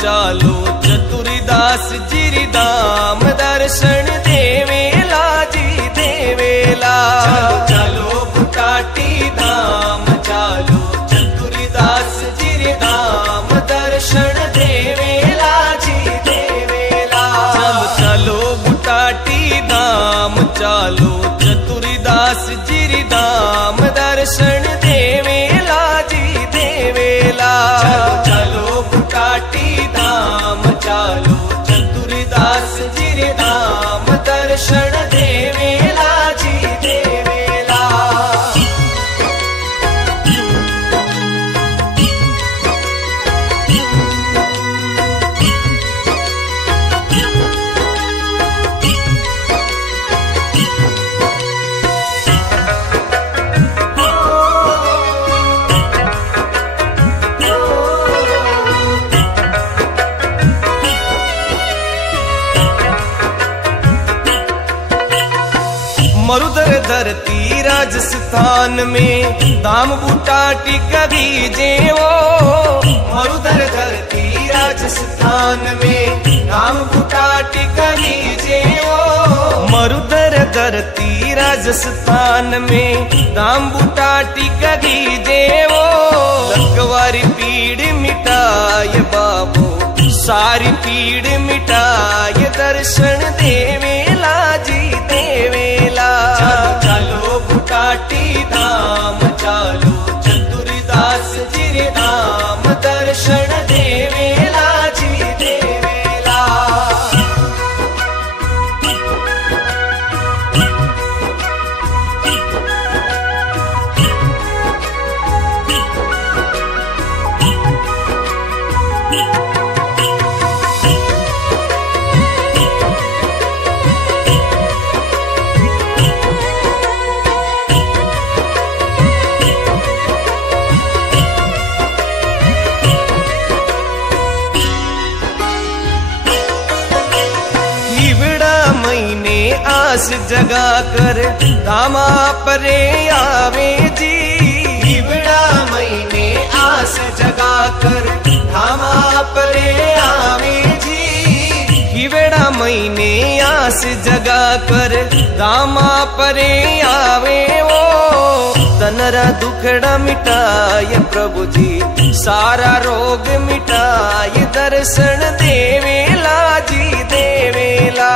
चालो चतुरदास जिरी धाम दर्शन देवेला जी देवेला। चलो बुटाटी धाम चालो चतुरदास जिरी धाम दर्शन देवेला जी देवेला। चलो बुटाटी धाम चालो चतुरदास जिरी धाम दर्शन देवेला जी देवेला। चलो बुटाटी धाम चालो चतुरदास जिरी धाम दर्शन देवेला जी देवेला। मरुधर धरती राजस्थान में धाम बुटाटी कभी जेवो। मरुधर धरती राजस्थान में धाम बुटाटी कभी जेवो। मरुधर धरती राजस्थान में धाम बुटाटी कभी जेवो। लकवारी पीड़ मिटाय बाबू सारी पीड़ मिटाय दर्शन देवेला जी देवेला। चलो बुटाटी धाम चालो चतुरदास जिरी धाम दर्शन देवेला जी देवेला। आस जगा कर धामा परे आवे जी। हिवड़ा महीने आस जगा कर धामा परे आवे जी। हिवड़ा महीने आस जगा कर धामा परे आवे वो। तनरा दुखड़ा मिटाय प्रभु जी सारा रोग मिटाय दर्शन देवेला जी देवेला।